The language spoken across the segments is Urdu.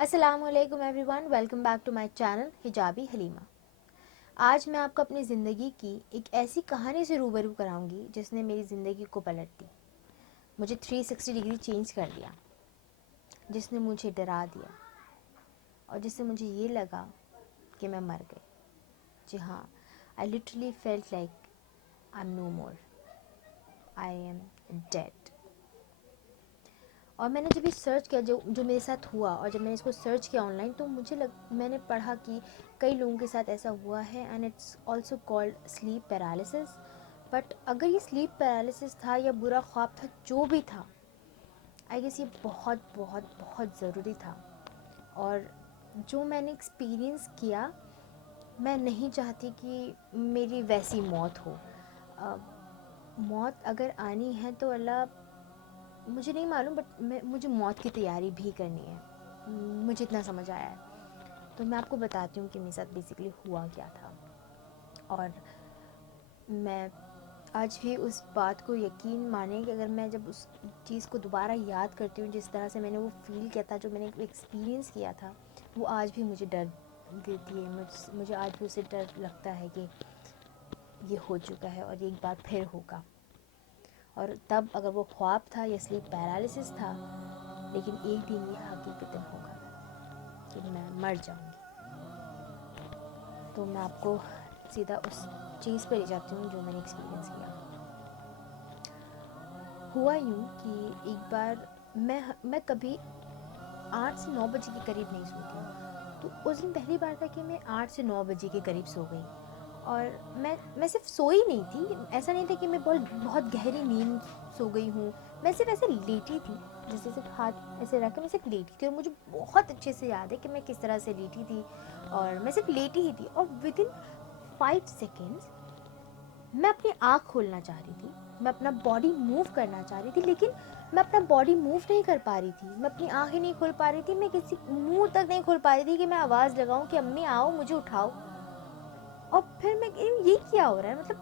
السلام علیکم every one, welcome back to my channel Hijabi Halima. آج میں آپ کو اپنی زندگی کی ایک ایسی کہانی سے روبرو کراؤں گی جس نے میری زندگی کو پلٹ دی، مجھے 360 ڈگری چینج کر دیا، جس نے مجھے ڈرا دیا اور جس سے مجھے یہ لگا کہ میں مر گئی۔ جی ہاں، I literally felt like I am no more, I am dead. اور میں نے جب یہ سرچ کیا جو میرے ساتھ ہوا، اور جب میں نے اس کو سرچ کیا آن لائن، تو میں نے پڑھا کہ کئی لوگوں کے ساتھ ایسا ہوا ہے، and it's also called sleep paralysis. But اگر یہ سلیپ پیرالسس تھا یا برا خواب تھا، جو بھی تھا، آئی گیس یہ بہت بہت بہت ضروری تھا۔ اور جو میں نے ایکسپیرئنس کیا، میں نہیں چاہتی کہ میری ویسی موت ہو۔ موت اگر آنی ہے تو اللہ، مجھے نہیں معلوم، بٹ مجھے موت کی تیاری بھی کرنی ہے، مجھے اتنا سمجھ آیا ہے۔ تو میں آپ کو بتاتی ہوں کہ میرے ساتھ بیسیکلی ہوا کیا تھا۔ اور میں آج بھی اس بات کو یقین مانیں کہ اگر میں جب اس چیز کو دوبارہ یاد کرتی ہوں، جس طرح سے میں نے وہ فیل کیا تھا، جو میں نے ایکسپیرئنس کیا تھا، وہ آج بھی مجھے ڈر دیتی ہے۔ مجھے آج بھی اسے ڈر لگتا ہے کہ یہ ہو چکا ہے اور یہ ایک بار پھر ہوگا۔ اور تب اگر وہ خواب تھا یا سلیپ پیرالسس تھا، لیکن ایک دن یہ حقیقتاً ہوگا کہ میں مر جاؤں گی۔ تو میں آپ کو سیدھا اس چیز پہ لے جاتی ہوں جو میں نے ایکسپیرئنس کیا۔ ہوا یوں کہ ایک بار میں کبھی 8 سے 9 بجے کے قریب نہیں سوتی ہوں، تو اس دن پہلی بار تھا کہ میں 8 سے 9 بجے کے قریب سو گئی۔ اور میں صرف سوئی نہیں تھی، ایسا نہیں تھا کہ میں بہت گہری نیند سو گئی ہوں، میں صرف ایسے لیٹی تھی، جیسے صرف ہاتھ ایسے رکھ کے میں صرف لیٹی تھی۔ اور مجھے بہت اچھے سے یاد ہے کہ میں کس طرح سے لیٹی تھی، اور میں صرف لیٹی ہی تھی، اور ود ان 5 سیکنڈز میں اپنی آنکھ کھولنا چاہ رہی تھی، میں اپنا باڈی موو کرنا چاہ رہی تھی، لیکن میں اپنا باڈی موو نہیں کر پا رہی تھی، میں اپنی آنکھیں نہیں کھول پا رہی تھی، میں کسی منہ تک نہیں کھول پا رہی تھی کہ میں آواز لگاؤں کہ امی آؤ مجھے اٹھاؤ۔ اور پھر میں یہ کیا ہو رہا ہے، مطلب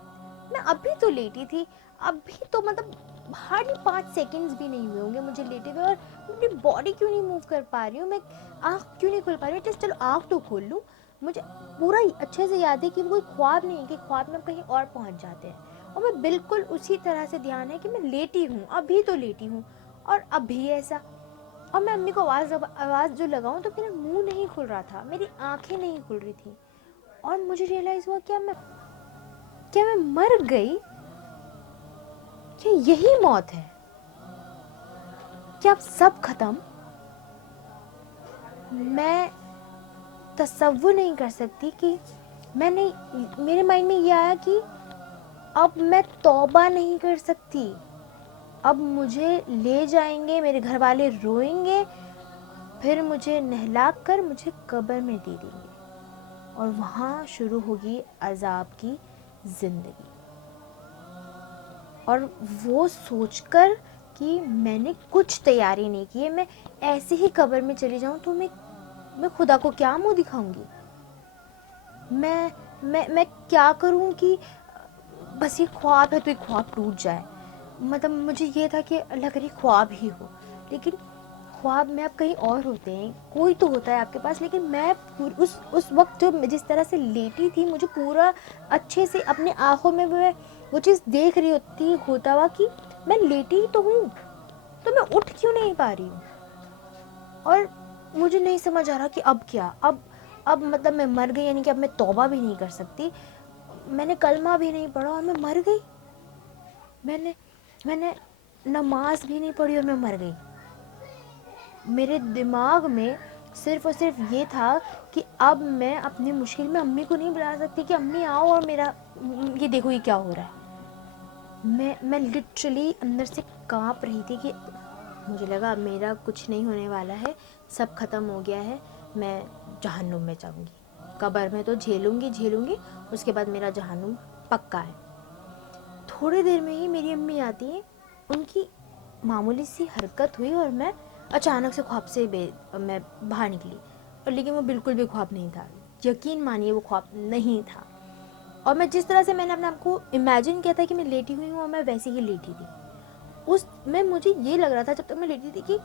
میں ابھی تو لیٹی تھی، ابھی تو مطلب ہارڈلی 5 سیکنڈز بھی نہیں ہوئے ہوں گے مجھے لیٹے ہوئے، اور اپنی باڈی کیوں نہیں موو کر پا رہی ہوں، میں آنکھ کیوں نہیں کھول پا رہی ہوں، چلو آنکھ تو کھول لوں۔ مجھے پورا اچھے سے یاد ہے کہ وہ کوئی خواب نہیں ہے کہ خواب میں کہیں اور پہنچ جاتے ہیں، اور میں بالکل اسی طرح سے دھیان ہے کہ میں لیٹی ہوں، ابھی تو لیٹی ہوں، اور ابھی ایسا۔ اور میں امی کو آواز جو لگاؤں تو میرا منہ نہیں کھل رہا تھا، میری آنکھیں نہیں کھل رہی تھیں، اور مجھے ریئلائز ہوا کیا میں مر گئی؟ کیا یہی موت ہے؟ کیا اب سب ختم؟ میں تصور نہیں کر سکتی کہ میرے مائنڈ میں یہ آیا کہ اب میں توبہ نہیں کر سکتی، اب مجھے لے جائیں گے، میرے گھر والے روئیں گے، پھر مجھے نہلا کر مجھے قبر میں دے دیں گے، اور وہاں شروع ہوگی عذاب کی زندگی۔ اور وہ سوچ کر کہ میں نے کچھ تیاری نہیں کی ہے، میں ایسے ہی قبر میں چلی جاؤں تو میں خدا کو کیا منہ دکھاؤں گی؟ میں کیا کروں کہ بس یہ خواب ہے تو یہ خواب ٹوٹ جائے۔ مطلب مجھے یہ تھا کہ اللہ کرے خواب ہی ہو، لیکن خواب میں آپ کہیں اور ہوتے ہیں، کوئی تو ہوتا ہے آپ کے پاس، لیکن میں اس وقت جو جس طرح سے لیٹی تھی، مجھے پورا اچھے سے اپنے آنکھوں میں وہ چیز دیکھ رہی ہوتا ہوا کہ میں لیٹی ہی تو ہوں، تو میں اٹھ کیوں نہیں پا رہی ہوں؟ اور مجھے نہیں سمجھ آ رہا کہ اب کیا، اب مطلب میں مر گئی، یعنی کہ اب میں توبہ بھی نہیں کر سکتی، میں نے کلمہ بھی نہیں پڑھا اور میں مر گئی، میں نے نماز بھی نہیں پڑھی اور میں مر گئی۔ میرے دماغ میں صرف اور صرف یہ تھا کہ اب میں اپنی مشکل میں امی کو نہیں بلا سکتی کہ امی آؤ اور میرا یہ دیکھو یہ کیا ہو رہا ہے۔ میں لٹرلی اندر سے کانپ رہی تھی کہ مجھے لگا اب میرا کچھ نہیں ہونے والا ہے، سب ختم ہو گیا ہے، میں جہنم میں جاؤں گی، قبر میں تو جھیلوں گی، اس کے بعد میرا جہنم پکا ہے۔ تھوڑی دیر میں ہی میری امی آتی ہیں، ان کی معمولی سی حرکت ہوئی اور میں اچانک سے خواب سے میں باہر نکلی، اور لیکن وہ بالکل بھی خواب نہیں تھا، یقین مانیے وہ خواب نہیں تھا۔ اور میں جس طرح سے میں نے اپنے آپ کو امیجن کیا تھا کہ میں لیٹی ہوئی ہوں، اور میں ویسے ہی لیٹی تھی، اس میں مجھے یہ لگ رہا تھا جب تک میں لیٹی تھی کہ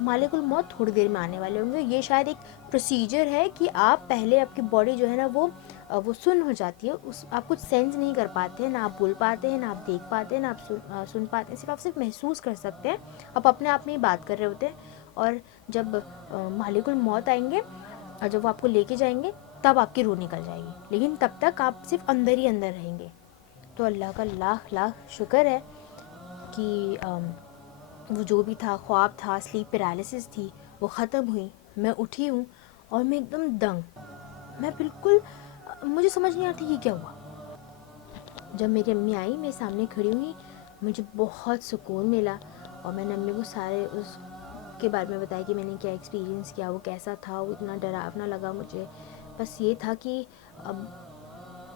مالک الموت تھوڑی دیر میں آنے والے ہوں گے. یہ شاید ایک پروسیجر ہے کہ آپ پہلے آپ کی باڈی جو ہے نا وہ سن ہو جاتی ہے, آپ کچھ سینس نہیں کر پاتے ہیں, نہ آپ بول پاتے ہیں, نہ آپ دیکھ پاتے ہیں, نہ آپ سن پاتے ہیں, صرف محسوس کر سکتے ہیں. آپ اپنے آپ میں ہی بات کر رہے ہوتے ہیں. اور جب مالک الموت آئیں گے اور جب وہ آپ کو لے کے جائیں گے تب آپ کی روح نکل جائے گی, لیکن تب تک آپ صرف اندر ہی اندر رہیں گے. تو اللہ کا لاکھ لاکھ شکر ہے کہ وہ جو بھی تھا, خواب تھا, سلیپ پیرالسس تھی, وہ ختم ہوئی. میں اٹھی ہوں اور میں ایک دم دنگ, میں بالکل, مجھے سمجھ نہیں آتی کہ کیا ہوا. جب میری امی آئی, میرے سامنے کھڑی ہوئی, مجھے بہت سکون ملا. اور میں نے امی کو سارے اس کے بارے میں بتایا کہ میں نے کیا ایکسپیرینس کیا, وہ کیسا تھا, وہ اتنا ڈراونا لگا مجھے. بس یہ تھا کہ اب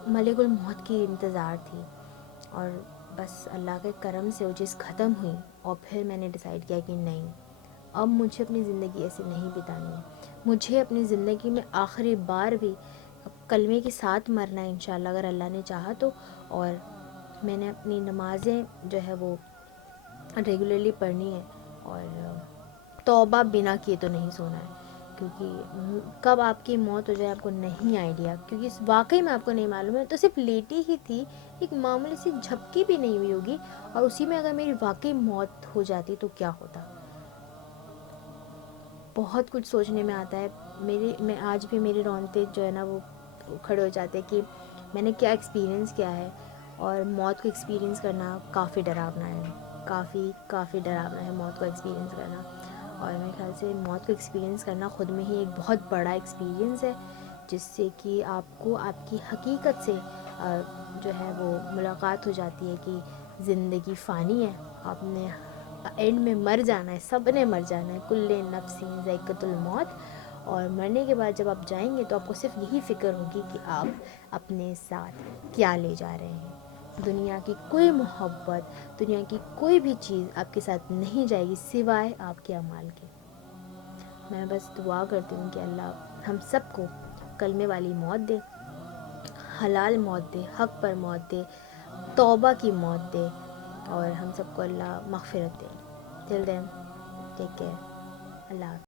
ملک الموت کی انتظار تھی, اور بس اللہ کے کرم سے وہ چیز ختم ہوئی. اور پھر میں نے ڈیسائیڈ کیا کہ نہیں, اب مجھے اپنی زندگی ایسے نہیں بتانی ہے. مجھے اپنی زندگی میں آخری بار بھی کلمے کے ساتھ مرنا ہے انشاءاللہ, اگر اللہ نے چاہا تو. اور میں نے اپنی نمازیں جو ہے وہ ریگولرلی پڑھنی ہے, اور توبہ بنا کیے تو نہیں سونا ہے, کیونکہ کب آپ کی موت ہو جائے آپ کو نہیں آئیڈیا, کیونکہ واقعی میں آپ کو نہیں معلوم ہے. تو صرف لیٹی ہی تھی, ایک معمولی سی جھپکی بھی نہیں ہوئی ہوگی, اور اسی میں اگر میری واقعی موت ہو جاتی تو کیا ہوتا. بہت کچھ سوچنے میں آتا ہے. میں آج بھی میرے رونتے جو ہے نا وہ کھڑے ہو جاتے کہ میں نے کیا ایکسپیرینس کیا ہے. اور موت کو ایکسپیرینس کرنا کافی ڈراونا ہے, کافی ڈراونا ہے موت کو ایکسپیرینس کرنا. اور میرے خیال سے موت کو ایکسپیرینس کرنا خود میں ہی ایک بہت بڑا ایکسپیرینس ہے, جس سے کہ آپ کو آپ کی حقیقت سے جو ہے وہ ملاقات ہو جاتی ہے کہ زندگی فانی ہے, آپ نے اینڈ میں مر جانا ہے, سب نے مر جانا ہے. کل نفس ذائقۃ الموت. اور مرنے کے بعد جب آپ جائیں گے تو آپ کو صرف یہی فکر ہوگی کہ آپ اپنے ساتھ کیا لے جا رہے ہیں. دنیا کی کوئی محبت, دنیا کی کوئی بھی چیز آپ کے ساتھ نہیں جائے گی سوائے آپ کے اعمال کے. میں بس دعا کرتی ہوں کہ اللہ ہم سب کو کلمے والی موت دے, حلال موت دے, حق پر موت دے, توبہ کی موت دے, اور ہم سب کو اللہ مغفرت دے. ٹل دین ٹیک کیئر. اللہ حافظ.